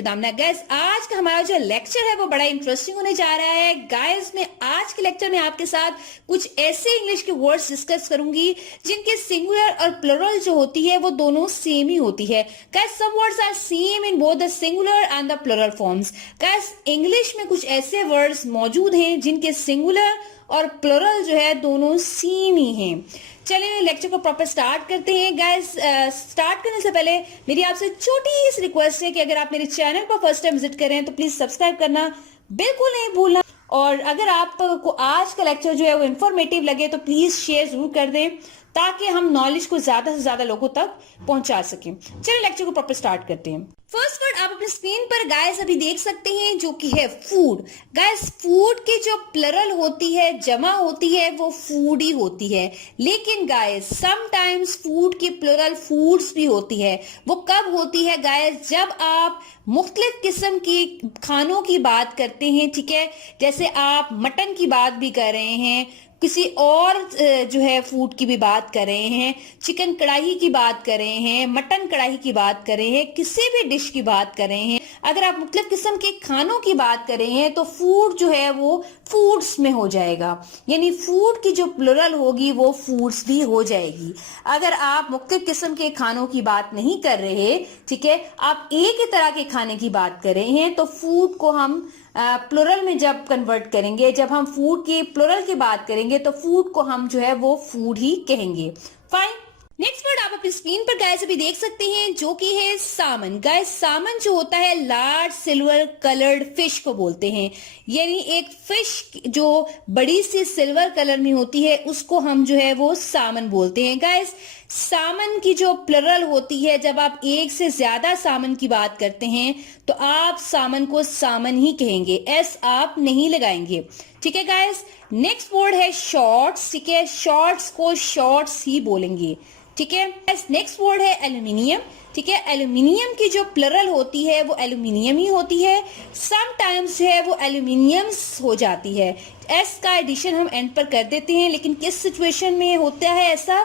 विदामना। Guys आज का हमारा जो लेक्चर है वो बड़ा इंटरेस्टिंग होने जा रहा है। गाइस मैं आज के लेक्चर में आपके साथ कुछ ऐसे इंग्लिश के वर्ड्स डिस्कस करूंगी जिनके सिंगुलर और प्लुरल जो होती है वो दोनों सेम ही होती है। Guys some words are same in both the singular and the plural forms. Guys English में कुछ ऐसे वर्ड्स मौजूद हैं जिनके सिंगुलर और प्लुरल जो है दोनों सेम ही हैं। चलिए लेक्चर को प्रॉपर स्टार्ट करते हैं। गाइस स्टार्ट करने से पहले मेरी आपसे छोटी सी रिक्वेस्ट है कि अगर आप मेरे चैनल पर फर्स्ट टाइम विजिट कर रहे हैं तो प्लीज सब्सक्राइब करना बिल्कुल नहीं भूलना, और अगर आपको आज का लेक्चर जो है वो इंफॉर्मेटिव लगे तो प्लीज शेयर जरूर कर दें ताकि हम नॉलेज को ज्यादा से ज्यादा लोगों तक पहुंचा सकें। चलिए लेक्चर को प्रॉपर स्टार्ट करते हैं। फर्स्ट वर्ड आप अपनी स्क्रीन पर गाइस अभी देख सकते हैं जो कि है फूड। गाइस फूड की जो प्लुरल होती है, जमा होती है, वो फूड ही होती है। लेकिन गाइस समटाइम्स फूड की प्लुरल फूड्स भी होती है। वो कब होती है गाइस? जब आप मुख्तलिफ किस्म की खानों की बात करते हैं, ठीक है, जैसे आप मटन की बात भी कर रहे हैं, किसी और जो है फूड की भी बात कर रहे हैं, चिकन कढ़ाई की बात कर रहे हैं, मटन कढ़ाई की बात कर रहे हैं, किसी भी डिश की बात कर रहे हैं, अगर आप मुख्तलिफ किस्म के खानों की बात कर रहे हैं तो फूड जो है वो फूड्स में हो जाएगा, यानी फूड की जो प्लुरल होगी वो फूड्स भी हो जाएगी। अगर आप मुख्तलिफ किस्म के खानों की बात नहीं कर रहे, ठीक है, आप एक ही तरह के खाने की बात कर रहे हैं, तो फूड को हम प्लुरल में जब कन्वर्ट करेंगे, जब हम फूड की प्लुरल की बात करेंगे तो फूड को हम जो है वो फूड ही कहेंगे। फाइन। नेक्स्ट वर्ड आप अपनी स्क्रीन पर गाइस अभी देख सकते हैं जो कि है सामन। गाइस सामन जो होता है लार्ज सिल्वर कलर्ड फिश को बोलते हैं, यानी एक फिश जो बड़ी सी सिल्वर कलर में होती है उसको हम जो है वो सामन बोलते हैं। गाइस सामन की जो प्लुरल होती है, जब आप एक से ज्यादा सामन की बात करते हैं तो आप सामन को सामन ही कहेंगे, एस आप नहीं लगाएंगे, ठीक है गाइस। नेक्स्ट वर्ड है शॉर्ट्स, ठीक है, शॉर्ट्स को शॉर्ट्स ही बोलेंगे, ठीक है। नेक्स्ट वर्ड है एल्यूमिनियम, ठीक है, एल्यूमिनियम की जो प्लुरल होती है वो एल्यूमिनियम ही होती है। समटाइम्स जो है वो एल्यूमिनियम्स हो जाती है, एस का एडिशन हम एंड पर कर देते हैं, लेकिन किस सिचुएशन में होता है ऐसा?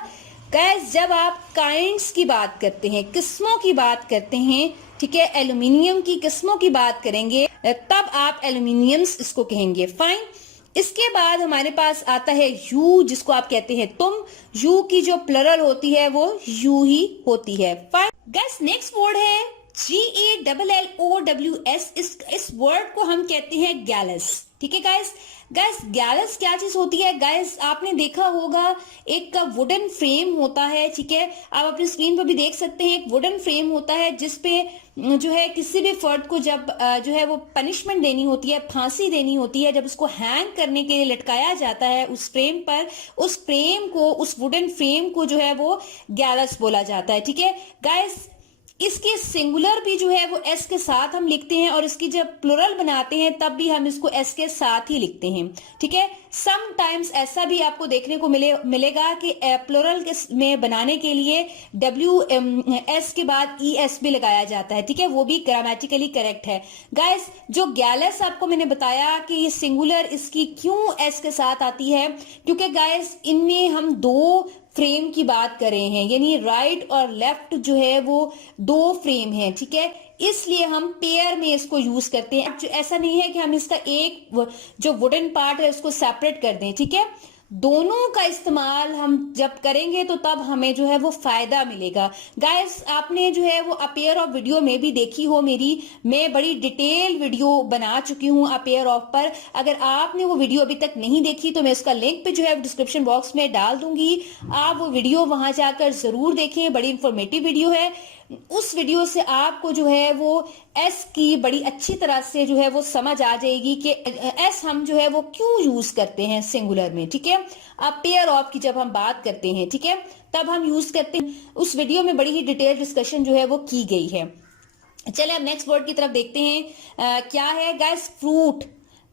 गाइस जब आप काइंड्स की बात करते हैं, किस्मों की बात करते हैं, ठीक है, एल्यूमिनियम की किस्मों की बात करेंगे तब आप एल्यूमिनियम्स इसको कहेंगे। फाइन। इसके बाद हमारे पास आता है यू, जिसको आप कहते हैं तुम। यू की जो प्लुरल होती है वो यू ही होती है। फाइन। गाइस नेक्स्ट वर्ड है GALLOWS। इस वर्ड को हम कहते हैं गैलस, ठीक है गाइस। गाइस गैलस क्या चीज होती है? गाइस आपने देखा होगा एक वुडन फ्रेम होता है, ठीक है, आप अपनी स्क्रीन पर भी देख सकते हैं, एक वुडन फ्रेम होता है जिसपे जो है किसी भी फर्द को जब जो है वो पनिशमेंट देनी होती है, फांसी देनी होती है, जब उसको हैंग करने के लिए लटकाया जाता है उस फ्रेम पर, उस फ्रेम को, उस वुडन फ्रेम को जो है वो गैलस बोला जाता है, ठीक है गाइस। इसके सिंगुलर भी जो है वो एस के साथ हम लिखते हैं और इसकी जब प्लुरल बनाते हैं तब भी हम इसको एस के साथ ही लिखते हैं, ठीक है। सम टाइम्स ऐसा भी आपको देखने को मिलेगा कि प्लुरल में बनाने के लिए WS के बाद ES भी लगाया जाता है, ठीक है, वो भी ग्रामेटिकली करेक्ट है। गाइस जो गैलस आपको मैंने बताया कि ये सिंगुलर इसकी क्यों एस के साथ आती है, क्योंकि गाइस इनमें हम दो फ्रेम की बात कर रहे हैं, यानी राइट और लेफ्ट जो है वो दो फ्रेम है, ठीक है, इसलिए हम पेयर में इसको यूज करते हैं। ऐसा नहीं है कि हम इसका एक जो वुडन पार्ट है उसको सेपरेट कर दें, ठीक है, दोनों का इस्तेमाल हम जब करेंगे तो तब हमें जो है वो फायदा मिलेगा। गाइस आपने जो है वो अपेयर ऑफ वीडियो में भी देखी हो मेरी, मैं बड़ी डिटेल वीडियो बना चुकी हूँ अपेयर ऑफ पर। अगर आपने वो वीडियो अभी तक नहीं देखी तो मैं उसका लिंक पे जो है डिस्क्रिप्शन बॉक्स में डाल दूंगी, आप वो वीडियो वहां जाकर जरूर देखें, बड़ी इंफॉर्मेटिव वीडियो है। उस वीडियो से आपको जो है वो एस की बड़ी अच्छी तरह से जो है वो समझ आ जाएगी कि एस हम जो है वो क्यों यूज करते हैं सिंगुलर में, ठीक है। अब पेयर ऑफ की जब हम बात करते हैं, ठीक है, तब हम यूज करते हैं। उस वीडियो में बड़ी ही डिटेल डिस्कशन जो है वो की गई है। चलिए अब नेक्स्ट वर्ड की तरफ देखते हैं। क्या है गाइस? फ्रूट।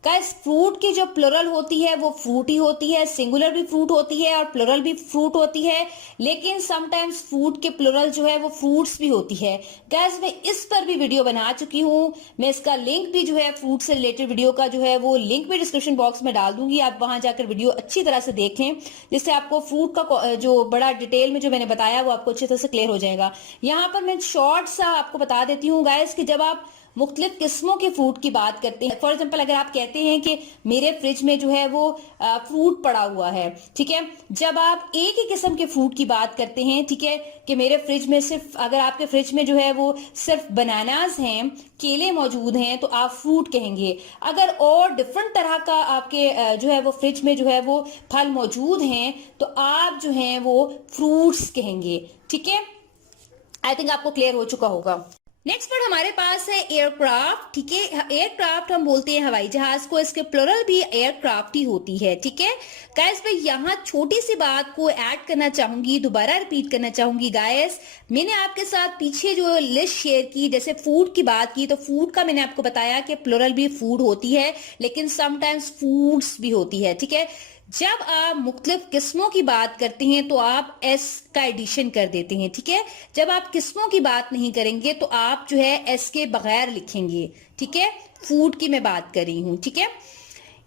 गाइस फ्रूट की जो प्लुरल होती है वो फ्रूट ही होती है, सिंगुलर भी फ्रूट होती है और प्लुरल भी फ्रूट होती है, लेकिन समटाइम्स फ्रूट के प्लुरल जो है वो फ्रूट्स भी होती है। गाइस मैं इस पर भी वीडियो बना चुकी हूँ, मैं इसका लिंक भी जो है फ्रूट से रिलेटेड वीडियो का जो है वो लिंक भी डिस्क्रिप्शन बॉक्स में डाल दूंगी, आप वहां जाकर वीडियो अच्छी तरह से देखें, जिससे आपको फ्रूट का जो बड़ा डिटेल में जो मैंने बताया वो आपको अच्छी तरह से क्लियर हो जाएगा। यहाँ पर मैं शॉर्ट सा आपको बता देती हूँ गाइस कि जब आप मुख्तलिफ किस्मों के फ्रूट की बात करते हैं। फॉर एग्जाम्पल अगर आप कहते हैं कि मेरे फ्रिज में जो है वो फ्रूट पड़ा हुआ है, ठीक है, जब आप एक ही किस्म के फ्रूट की बात करते हैं, ठीक है, कि मेरे फ्रिज में सिर्फ, अगर आपके फ्रिज में जो है वो सिर्फ बनानास हैं, केले मौजूद हैं, तो आप फ्रूट कहेंगे। अगर और डिफरेंट तरह का आपके जो है वो फ्रिज में जो है वो फल मौजूद हैं, तो आप जो है वो फ्रूट्स कहेंगे। ठीक है, आई थिंक आपको क्लियर हो चुका होगा। नेक्स्ट वर्ड हमारे पास है एयरक्राफ्ट। ठीक है, एयरक्राफ्ट हम बोलते हैं हवाई जहाज को, इसके प्लुरल भी एयरक्राफ्ट ही होती है। ठीक है गाइस, मैं यहाँ छोटी सी बात को ऐड करना चाहूंगी, दोबारा रिपीट करना चाहूंगी गाइस। मैंने आपके साथ पीछे जो लिस्ट शेयर की, जैसे फूड की बात की, तो फूड का मैंने आपको बताया कि प्लुरल भी फूड होती है, लेकिन समटाइम्स फूड्स भी होती है। ठीक है, जब आप मुख्तलिफ किस्मों की बात करते हैं तो आप एस का एडिशन कर देते हैं। ठीक है, जब आप किस्मों की बात नहीं करेंगे तो आप जो है एस के बगैर लिखेंगे। ठीक है, फूड की मैं बात कर रही हूं। ठीक है,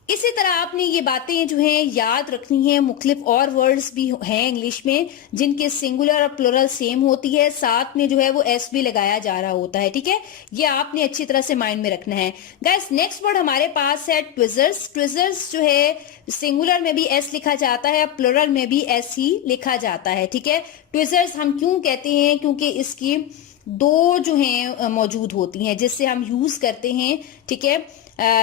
इसी तरह आपने ये बातें जो है याद रखनी है। मुख्तलिफ और वर्ड्स भी हैं इंग्लिश में जिनके सिंगुलर और प्लुरल सेम होती है, साथ में जो है वो एस भी लगाया जा रहा होता है। ठीक है, ये आपने अच्छी तरह से माइंड में रखना है गाइस। नेक्स्ट वर्ड हमारे पास है ट्विजर्स। ट्विजर्स जो है सिंगुलर में भी एस लिखा जाता है, प्लुरल में भी एस ही लिखा जाता है। ठीक है, ट्विजर्स हम क्यों कहते हैं, क्योंकि इसकी दो जो हैं मौजूद होती हैं जिससे हम यूज करते हैं। ठीक है,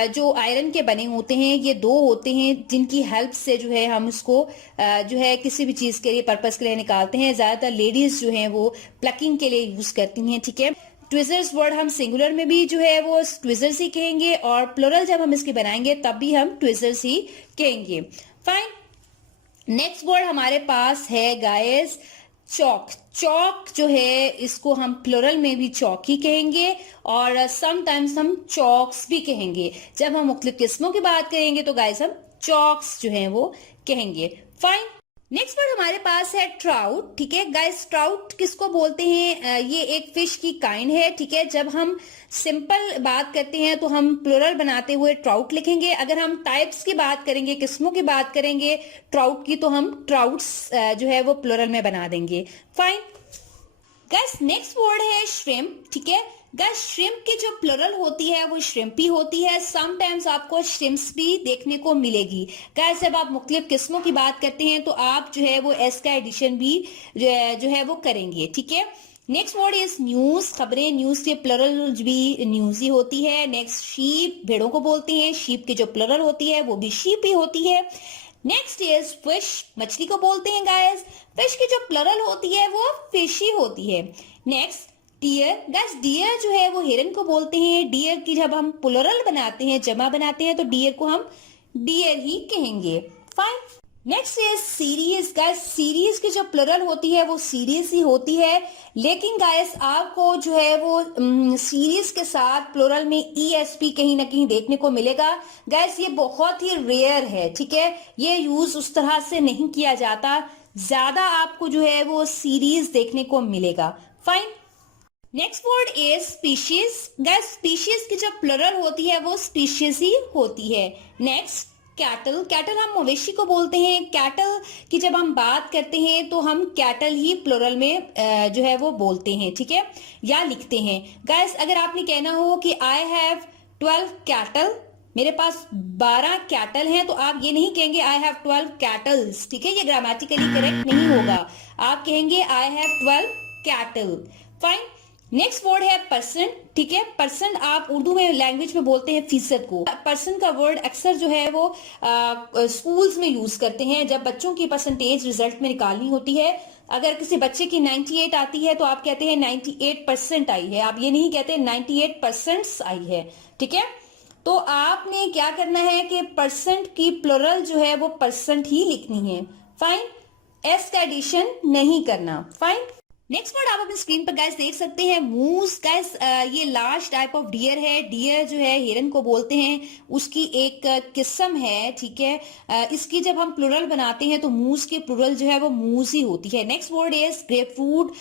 जो आयरन के बने होते हैं, ये दो होते हैं जिनकी हेल्प से जो है हम उसको जो है किसी भी चीज के लिए, पर्पस के लिए निकालते हैं। ज्यादातर लेडीज जो हैं वो प्लकिंग के लिए यूज करती हैं। ठीक है, ट्विजर्स वर्ड हम सिंगुलर में भी जो है वो ट्विजर्स ही कहेंगे, और प्लुरल जब हम इसके बनाएंगे तब भी हम ट्विजर्स ही कहेंगे। फाइन, नेक्स्ट वर्ड हमारे पास है गाइस चौक। चौक जो है इसको हम प्लुरल में भी चौक ही कहेंगे, और समटाइम्स हम चौक्स भी कहेंगे। जब हम मुख्तलिफ किस्मों की बात करेंगे तो गाइस हम चौक्स जो हैं वो कहेंगे। फाइन, नेक्स्ट वर्ड हमारे पास है ट्राउट। ठीक है गाइस, ट्राउट किसको बोलते हैं, ये एक फिश की काइंड है। ठीक है, जब हम सिंपल बात करते हैं तो हम प्लुरल बनाते हुए ट्राउट लिखेंगे। अगर हम टाइप्स की बात करेंगे, किस्मों की बात करेंगे ट्राउट की, तो हम ट्राउट्स जो है वो प्लुरल में बना देंगे। फाइन गाइस, नेक्स्ट वर्ड है श्रिम्प। ठीक है गाइस, श्रिम्प की जो प्लुरल होती है वो श्रिम्प ही होती है। समटाइम्स आपको श्रिम्प्स भी देखने को मिलेगी। गाइस, जब आप मुख्तलिफ किस्मों की बात करते हैं तो आप जो है वो एस का एडिशन भी जो है वो करेंगे। ठीक है, नेक्स्ट वर्ड इज न्यूज। खबरें, न्यूज के प्लुरल भी न्यूज ही होती है। नेक्स्ट शीप, भेड़ों को बोलते हैं, शीप की जो प्लुरल होती है वो भी शीप ही होती है। नेक्स्ट इज फिश, मछली को बोलते हैं गाइस, फिश की जो प्लुरल होती है वो फिश ही होती है। Next dear. गाइस, डियर जो है वो हिरन को बोलते हैं। डियर की जब हम प्लुरल बनाते हैं, जमा बनाते हैं, तो डियर को हम डियर ही कहेंगे। Fine, next is series. Guys, series की जो प्लुरल होती है वो सीरीज ही होती है, लेकिन गाइस आपको जो है वो सीरीज के साथ प्लुरल में ईएसपी कहीं ना कहीं देखने को मिलेगा। गाइस, ये बहुत ही रेयर है। ठीक है, ये यूज उस तरह से नहीं किया जाता, ज्यादा आपको जो है वो सीरीज देखने को मिलेगा। Fine, next word is species. Guys, species की जो प्लुरल होती है वो स्पीशीज ही होती है। Next cattle. कैटल हम मवेशी को बोलते हैं। कैटल की जब हम बात करते हैं तो हम कैटल ही प्लुरल में जो है वो बोलते हैं। ठीक है, या लिखते हैं। गाइस, अगर आपने कहना हो कि आई हैव 12 कैटल, मेरे पास 12 कैटल हैं, तो आप ये नहीं कहेंगे आई हैव 12 कैटल्स। ठीक है, ये ग्रामेटिकली करेक्ट नहीं होगा। आप कहेंगे I have 12 cattle. Fine, next word है परसेंट। ठीक है, परसेंट आप उर्दू में लैंग्वेज में बोलते हैं फीसद को। परसेंट का वर्ड अक्सर जो है वो स्कूल्स में यूज करते हैं जब बच्चों की परसेंटेज रिजल्ट में निकालनी होती है। अगर किसी बच्चे की 98 आती है तो आप कहते हैं 98% आई है, आप ये नहीं कहते 98% आई है। ठीक है, तो आपने क्या करना है कि परसेंट की प्लुरल जो है वो परसेंट ही लिखनी है। फाइन, एस का एडिशन नहीं करना। फाइन, नेक्स्ट वर्ड आप अपनी स्क्रीन पर गाइस देख सकते हैं मूस। गाइस, ये लार्ज टाइप ऑफ डियर है। डियर जो है हिरन को बोलते हैं, उसकी एक किस्म है। ठीक है, इसकी जब हम प्लुरल बनाते हैं तो मूस की प्लुरल जो है वो मूस ही होती है। Next word is grep fruit,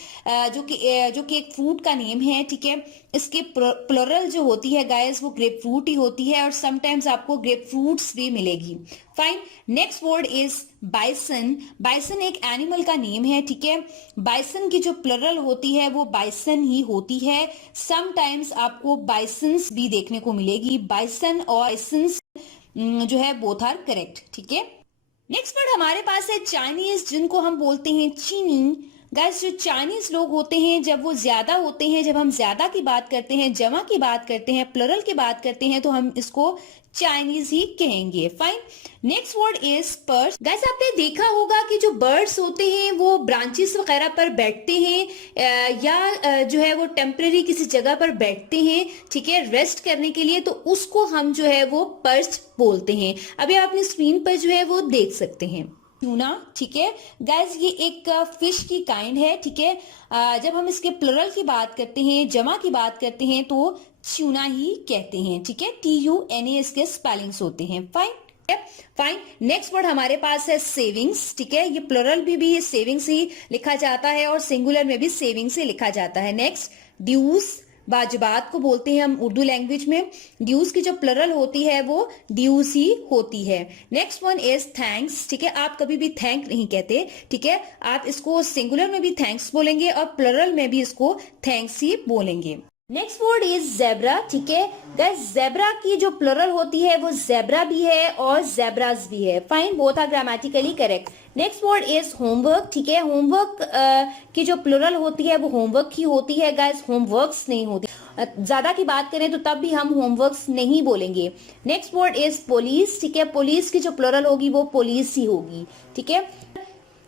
जो कि एक फ्रूट का नेम है। ठीक है, इसकी प्लुरल जो होती है गाइस वो ग्रेप फ्रूट ही होती है, और समटाइम्स आपको ग्रेप फ्रूट्स भी मिलेगी। Fine, next word is bison. Bison एक एनिमल का नेम है। ठीक है, बाइसन की जो प्लरल होती है वो बाइसन ही होती है। समटाइम्स आपको बाइसन्स भी देखने को मिलेगी। बाइसन और बाइसन्स जो है बोथ आर करेक्ट, ठीक है। नेक्स्ट वर्ड हमारे पास है चाइनीज, जिनको हम बोलते हैं चीनी। गाइस, जो चाइनीज लोग होते हैं जब वो ज्यादा होते हैं, जब हम ज्यादा की बात करते हैं, जमा की बात करते हैं, प्लरल की बात करते हैं, तो हम इसको चाइनीज ही कहेंगे। Fine. Next word is purse. Guys, आपने देखा होगा कि जो बर्ड्स होते हैं वो ब्रांचेस वगैरह पर बैठते हैं या जो है वो टेम्परेरी किसी जगह पर बैठते हैं, ठीक है, रेस्ट करने के लिए, तो उसको हम जो है वो पर्च बोलते हैं। अभी आप अपनी स्क्रीन पर जो है वो देख सकते हैं ट्यूना, ठीक है। गाइस, ये एक फिश की काइंड है, ठीक है। जब हम इसके प्लरल की बात करते हैं, जमा की बात करते हैं, तो ट्यूना ही कहते हैं, ठीक है। TUNA इसके स्पेलिंग्स होते हैं। Fine, fine. नेक्स्ट वर्ड हमारे पास है सेविंग्स, ठीक है। ये प्लरल भी ये सेविंग्स ही लिखा जाता है और सिंगुलर में भी सेविंग्स ही लिखा जाता है। Next, dues. वाजिबात को बोलते हैं हम उर्दू लैंग्वेज में। ड्यूज की जो प्लरल होती है वो ड्यूज ही होती है। नेक्स्ट वन इज थैंक्स, ठीक है। आप कभी भी थैंक नहीं कहते, ठीक है। आप इसको सिंगुलर में भी थैंक्स बोलेंगे और प्लरल में भी इसको थैंक्स ही बोलेंगे। नेक्स्ट वर्ड इज जेब्रा, ठीक है। गाइस, जेब्रा की जो प्लरल होती है वो जेब्रा भी है और जेब्रास भी है। Fine, both are grammatically correct. Next word is homework, ठीक है। होमवर्क की जो प्लरल होती है वो होमवर्क ही होती है। गाइस, होमवर्क्स नहीं होती। ज्यादा की बात करें तो तब भी हम होमवर्क्स नहीं बोलेंगे। नेक्स्ट वर्ड इज पुलिस, ठीक है। पुलिस की जो प्लरल होगी वो पुलिस ही होगी, ठीक है।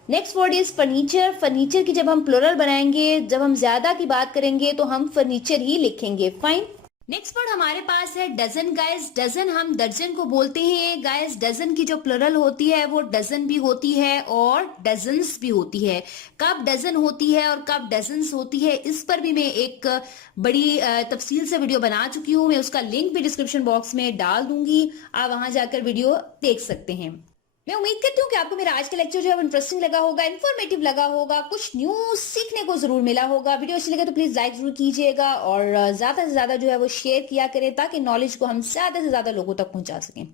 Next word is furniture. Furniture की जब हम प्लुरल बनाएंगे, जब हम ज्यादा की बात करेंगे तो हम फर्नीचर ही लिखेंगे। फाइन। नेक्स्ट वर्ड हमारे पास है डजन। गाइस, डजन हम दर्जन को बोलते हैं। गाइस, डजन की जो प्लुरल होती है वो डजन भी होती है और डजन्स भी होती है। कब डजन होती है और कब डजन्स होती है, इस पर भी मैं एक बड़ी तफसील से वीडियो बना चुकी हूँ। मैं उसका लिंक भी डिस्क्रिप्शन बॉक्स में डाल दूंगी, आप वहां जाकर वीडियो देख सकते हैं। मैं उम्मीद करती हूँ कि आपको मेरा आज का लेक्चर जो है इंटरेस्टिंग लगा होगा, इन्फॉर्मेटिव लगा होगा, कुछ न्यू सीखने को जरूर मिला होगा। वीडियो अच्छी लगे तो प्लीज लाइक जरूर कीजिएगा और ज्यादा से ज्यादा जो है वो शेयर किया करें ताकि नॉलेज को हम ज्यादा से ज्यादा लोगों तक पहुंचा सकें।